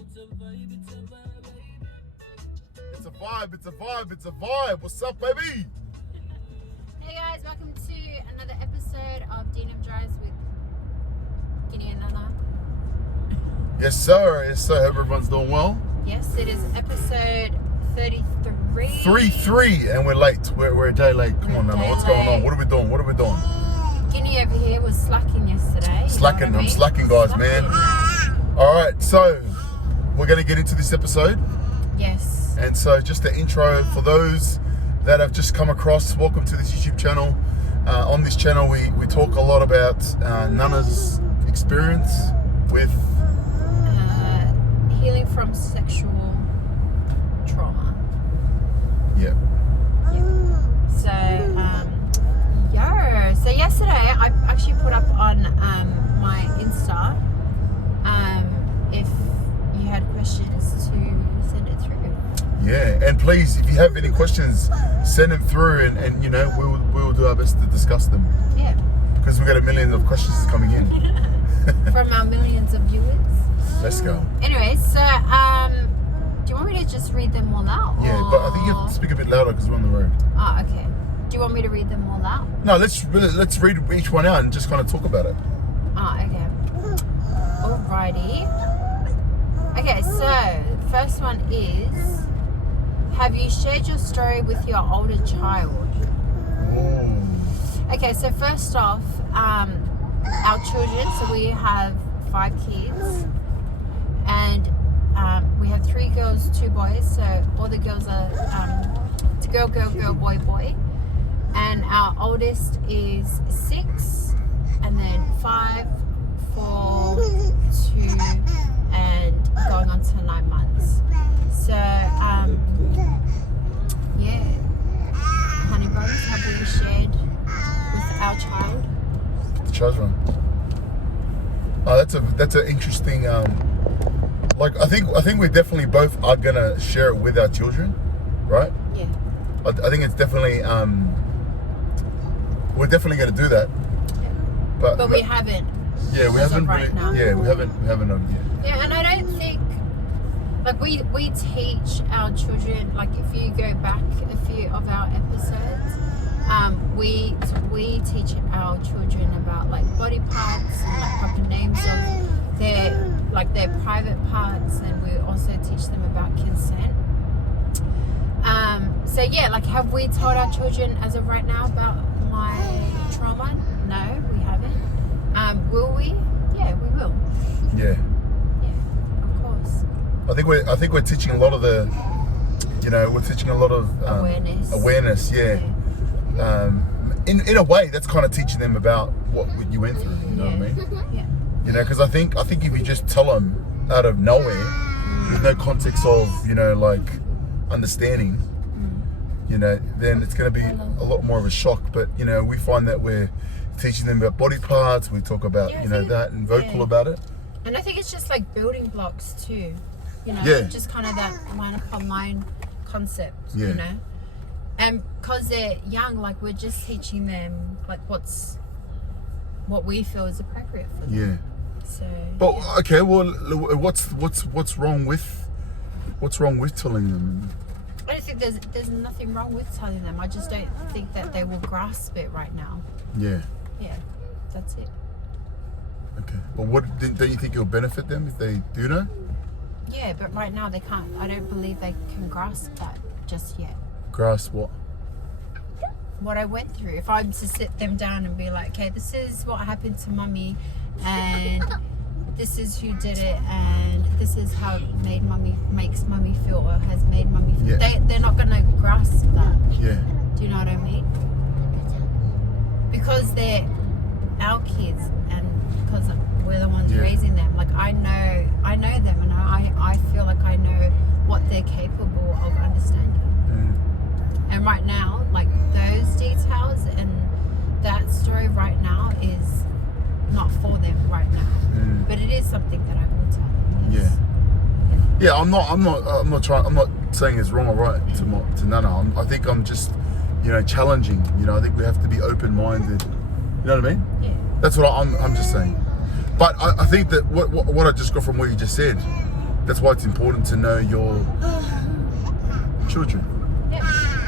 It's a vibe, it's a vibe, it's a vibe. What's up, baby? Hey guys, welcome to another episode of Denim Drives with Kini and Nana. Yes, sir. Yes, sir. Hope everyone's doing well. Yes, it is episode 33. 3-3, and we're late. We're a day late. Come on, Nana. What's going on? What are we doing? What are we doing? Kini over here was slacking yesterday. Slacking. I'm slacking, guys, man. All right, so we're going to get into this episode. Yes. And so just the intro for those that have just come across, welcome to this YouTube channel. On this channel, we talk a lot about Nana's experience with healing from sexual trauma. Yeah. So yesterday I actually put up on my Insta if you had questions to send it through. Yeah, and please, if you have any questions, send them through, and you know we will do our best to discuss them. Yeah. Because we've got a million of questions coming in. From our millions of viewers. Let's go. Anyway, so do you want me to just read them all out? Yeah, but I think you have to speak a bit louder because we're on the road. Oh, okay. Do you want me to read them all out? No, let's read each one out and just kind of talk about it. Oh, okay. Alrighty. Okay, so first one is, have you shared your story with your older child? Ooh. Okay, so first off, our children, so we have 5 kids, and we have 3 girls, 2 boys, so all the girls are it's girl, boy, boy, and our oldest is 6, and then 5, 4, 2, and going on to 9 months. So yeah, honey buns, have we shared with our child? The child's one. Oh, that's an interesting. Like I think we definitely both are gonna share it with our children, right? Yeah. I think it's definitely we're definitely gonna do that. Yeah. But we haven't. Yeah, we haven't. Right now. Yeah, we haven't yet. Yeah, and I don't think, like, we teach our children, like, if you go back a few of our episodes, we teach our children about, like, body parts and, like, proper names of their private parts, and we also teach them about consent. So yeah, like, have we told our children as of right now about my trauma? No, we haven't. Will we? Yeah, we will. Yeah. Yeah, of course. I think we're teaching a lot of we're teaching a lot of awareness. Yeah. In a way, that's kind of teaching them about what you went through. You know what I mean? Yeah. You know, because I think if you just tell them out of nowhere, with no context of like understanding, then it's going to be a lot more of a shock. But we find that we're teaching them about body parts. We talk about that and vocal about it. And I think it's just like building blocks too. Just kind of that line upon line concept. Yeah. And because they're young, like, we're just teaching them like what we feel is appropriate for them. Yeah. So. But okay, well, what's wrong with telling them? I don't think there's nothing wrong with telling them. I just don't think that they will grasp it right now. Yeah. Yeah, that's it. Okay. But don't you think it'll benefit them if they do know? Yeah, but right now they can't. I don't believe they can grasp that just yet. Grasp what? What I went through. If I'm to sit them down and be like, okay, this is what happened to mummy, and this is who did it, and this is how it makes mummy feel, or has made mummy feel. Yeah. They're not gonna grasp that. Yeah. Do you know what I mean? Because they're our kids, and because we're the ones raising them. Like, I know them, and I feel like I know what they're capable of understanding. And right now, like, those details and that story right now is not for them right now. But it is something that I will tell them. Yes. Yeah. I'm not saying it's wrong or right to Nana. I think I'm just challenging. I think we have to be open-minded. You know what I mean? Yeah. That's what I'm just saying. But I think that what I just got from what you just said, that's why it's important to know your children. Yep.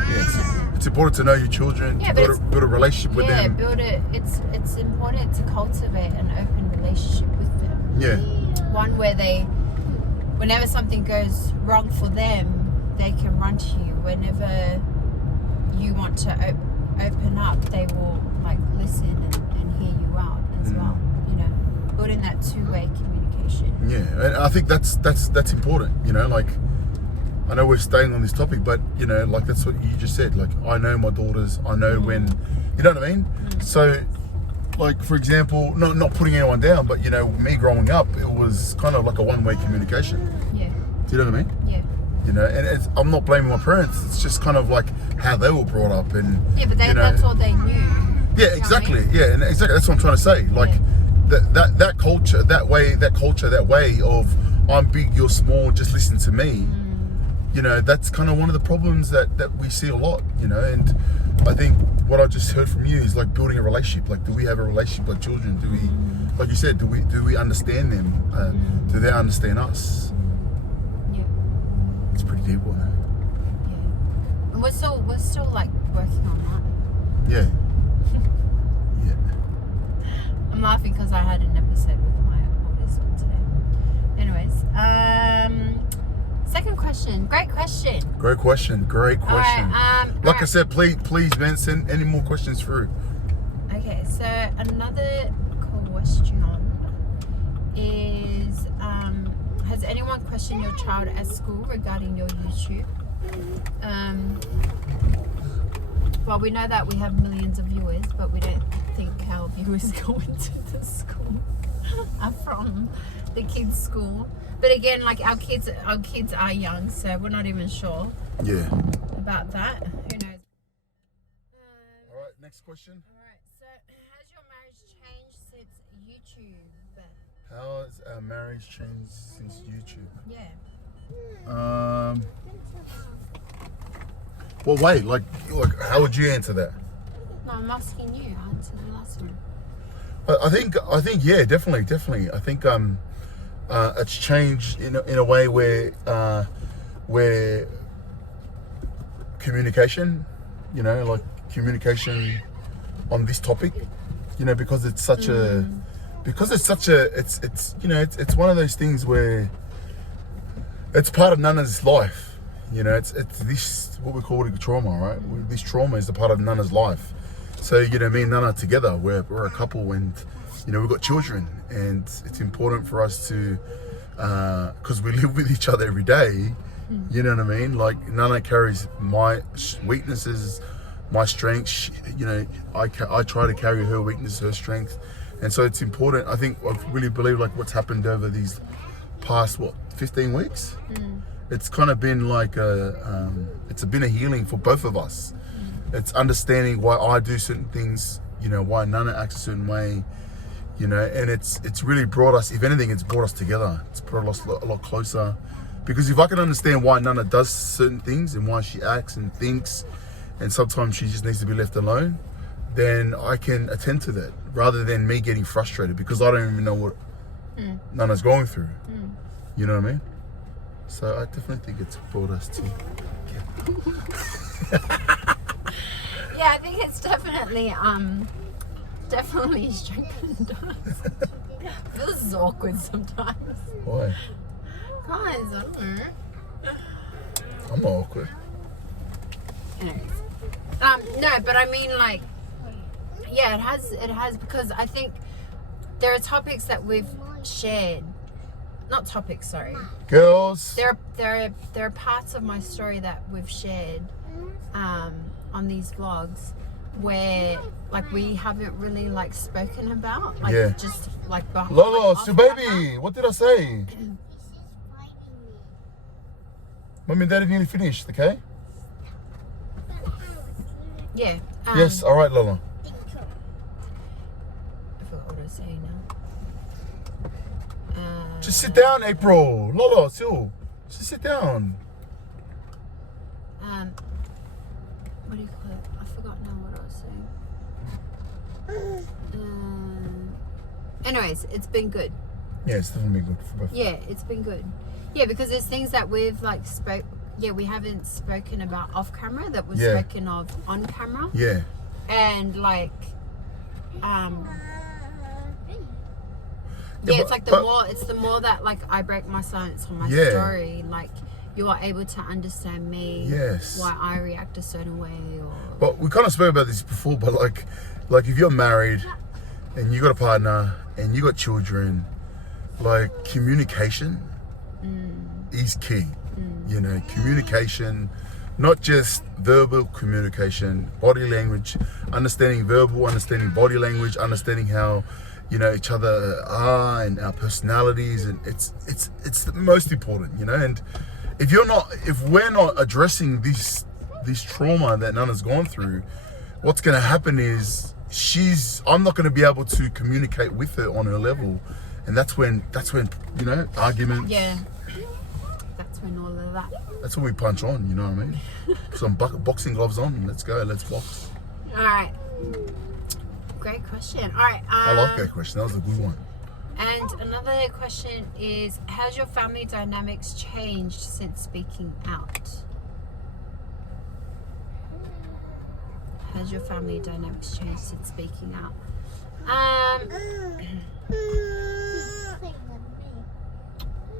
Yes, it's important to know your children, Yeah, to but build a relationship with them. build it. It's important to cultivate an open relationship with them. Yeah, One where whenever something goes wrong for them, they can run to you. Whenever you want to open up, they will like listen and hear you out as well. You know, building that two-way communication. yeah, and I think that's important. You know, like I know we're staying on this topic, but you know, like that's what you just said. Like I know my daughters. I know when, you know what I mean. So, like for example, not putting anyone down, but you know, me growing up, it was kind of like a one-way communication. Yeah. Do you know what I mean? Yeah. You know, and I'm not blaming my parents. It's just kind of like how they were brought up, and Yeah, but you know, that's all they knew. yeah, exactly. I mean? Yeah, and exactly that's what I'm trying to say. Like that culture, that way of I'm big, you're small, just listen to me. You know, that's kind of one of the problems that we see a lot. You know, and I think what I just heard from you is like building a relationship. Like, do we have a relationship like children? Do we, like you said, do we understand them? Do they understand us? It's pretty deep one. Yeah. And we're still like working on that. Yeah. Yeah. I'm laughing because I had an episode with my oldest one today. Anyways, second question. Great question. Great question. Alright, Like I said, please, man, send any more questions through. Okay, so another question is, has anyone questioned your child at school regarding your YouTube? Well, we know that we have millions of viewers, but we don't think our viewers go into the school are from the kids' school. But again, like our kids are young, so we're not even sure. Yeah. About that. Who knows? All right, next question. All right. So, has your marriage changed since YouTube? How has our marriage changed since YouTube? Yeah. Well, wait, like how would you answer that? No, I'm asking you. Answer the last one. I think yeah, definitely. I think it's changed in a way where communication, you know, like communication on this topic, you know, because it's such a it's you know, it's one of those things where it's part of Nana's life. You know, it's this, what we call it, trauma, right? This trauma is a part of Nana's life. So, you know, me and Nana together, we're a couple, and, you know, we've got children, and it's important for us to, because we live with each other every day, you know what I mean? Like, Nana carries my weaknesses, my strengths, you know, I try to carry her weakness, her strength. And so it's important. I think I really believe like what's happened over these past, 15 weeks? It's kind of been like it's been a healing for both of us. It's understanding why I do certain things, you know, why Nana acts a certain way, you know, and it's really brought us, if anything, it's brought us together. It's brought us a lot closer. Because if I can understand why Nana does certain things and why she acts and thinks, and sometimes she just needs to be left alone, then I can attend to that rather than me getting frustrated because I don't even know what Nana's going through. You know what I mean? So I definitely think it's brought us together. Yeah, I think it's definitely strengthened us. This is awkward sometimes. Why? Guys, I don't know. I'm not awkward. Anyways. No, but I mean, like, yeah, it has, because I think there are topics that we've shared. Not topics, sorry. Girls. There are parts of my story that we've shared on these vlogs where like we haven't really like spoken about. Like just like behind. Lolo, so baby, what did I say? Mummy and Daddy nearly finished, okay? Yeah. Yes, alright, Lolo. I forgot what I was saying now. Just sit down, April. Lolo, still. Just sit down. What do you call it? I forgot now what I was saying. Anyways, it's been good. Yeah, it's definitely been good for both. Yeah, it's been good. Yeah, because there's things that we've like we haven't spoken about off camera that was Yeah. spoken of on camera. Yeah. And like, Yeah, it's like the more that like I break my silence on my Yeah. story, like you are able to understand me. Yes. Why I react a certain way, or But we kind of spoke about this before, but like if you're married and you got a partner and you got children, like communication is key. You know, communication, not just verbal communication, body language, understanding verbal, understanding body language, understanding how, you know, each other are and our personalities, and it's the most important, you know. And if we're not addressing this trauma that Nana's gone through, what's going to happen is I'm not going to be able to communicate with her on her level, and that's when you know, arguments. yeah, that's when all of that. That's when we punch on, you know what I mean? Some boxing gloves on, let's go, let's box. All right, great question. All right, I like that question, that was a good one. And another question is, has your family dynamics changed since speaking out? Has your family dynamics changed since speaking out?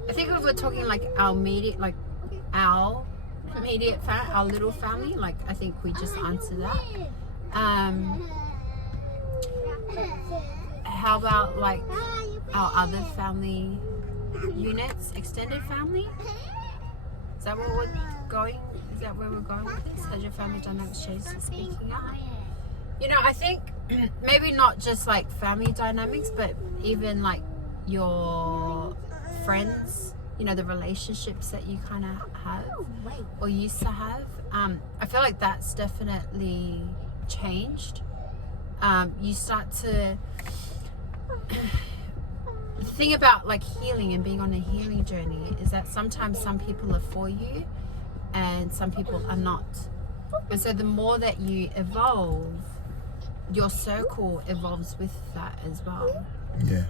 I think if we're talking like our immediate our little family, like I think we just answered that. How about like our other family units, extended family? Is that where we're going with this? Has your family dynamics changed since speaking out? You know, I think maybe not just like family dynamics, but even like your friends, you know, the relationships that you kind of have or used to have. I feel like that's definitely changed. You start to the thing about like healing and being on a healing journey is that sometimes some people are for you and some people are not. And so the more that you evolve, your circle evolves with that as well. Yeah.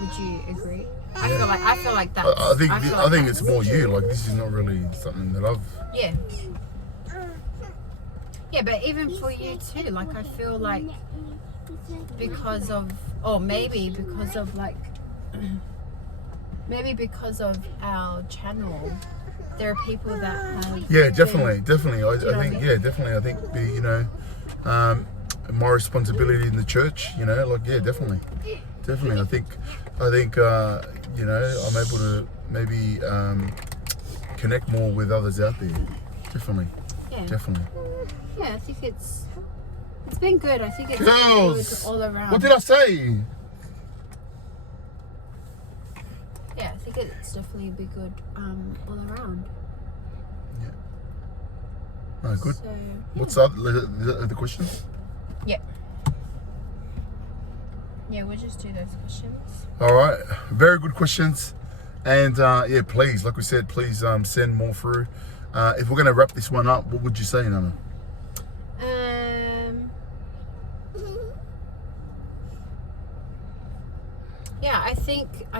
Would you agree? Yeah. I feel like that. I think it's more you. Like, this is not really something that I've. Yeah. Yeah, but even for you too. Like, I feel like because of, or maybe because of like, maybe because of our channel, there are people that have. Yeah, definitely. I think, I mean? I think you know, my responsibility in the church. You know, like, yeah, definitely. I think, you know, I'm able to maybe connect more with others out there. Definitely. Yeah. Definitely. Yeah, I think it's been good. I think it's Girls, good all around. what did I say? Yeah, I think it's definitely been good all around. Yeah. No, good. So, What's up? The questions? yeah. Yeah, we'll just do those questions. All right, very good questions, and yeah, please, like we said, please send more through. If we're gonna wrap this one up, what would you say, Nana? Yeah, I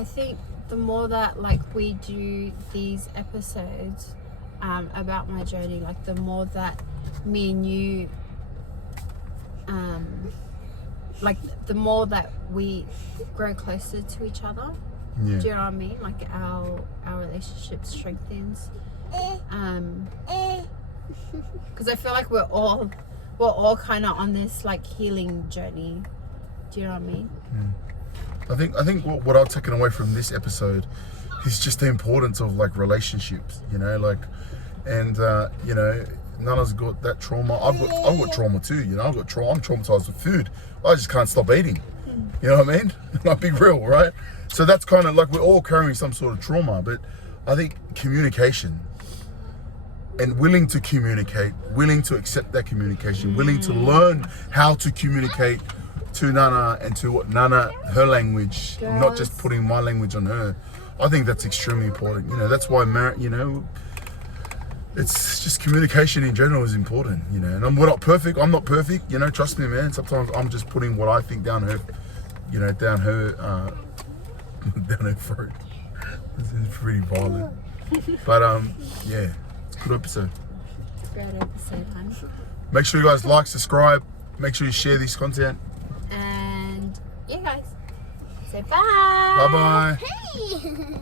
think the more that like we do these episodes about my journey, like the more that me and you like the more that we grow closer to each other. Yeah. Do you know what I mean? Like our relationship strengthens. Because I feel like we're all kind of on this like healing journey. Do you know what I mean? I think what I've taken away from this episode is just the importance of like relationships. You know, like, and you know, Nana's got that trauma. I've got trauma too. You know, I'm traumatized with food. I just can't stop eating. You know what I mean? I'll be real, right? So that's kind of like we're all carrying some sort of trauma. But I think communication and willing to communicate, willing to accept that communication, willing to learn how to communicate to Nana and to what Nana, her language, not just putting my language on her. I think that's extremely important. You know, that's why you know, it's just communication in general is important, you know. And we're not perfect. I'm not perfect, you know. Trust me, man. Sometimes I'm just putting what I think down her, you know, down her throat. This is pretty violent. But yeah, good episode. Great episode, hun. Make sure you guys like, subscribe. Make sure you share this content. And yeah, guys. Say bye. Bye bye. Hey!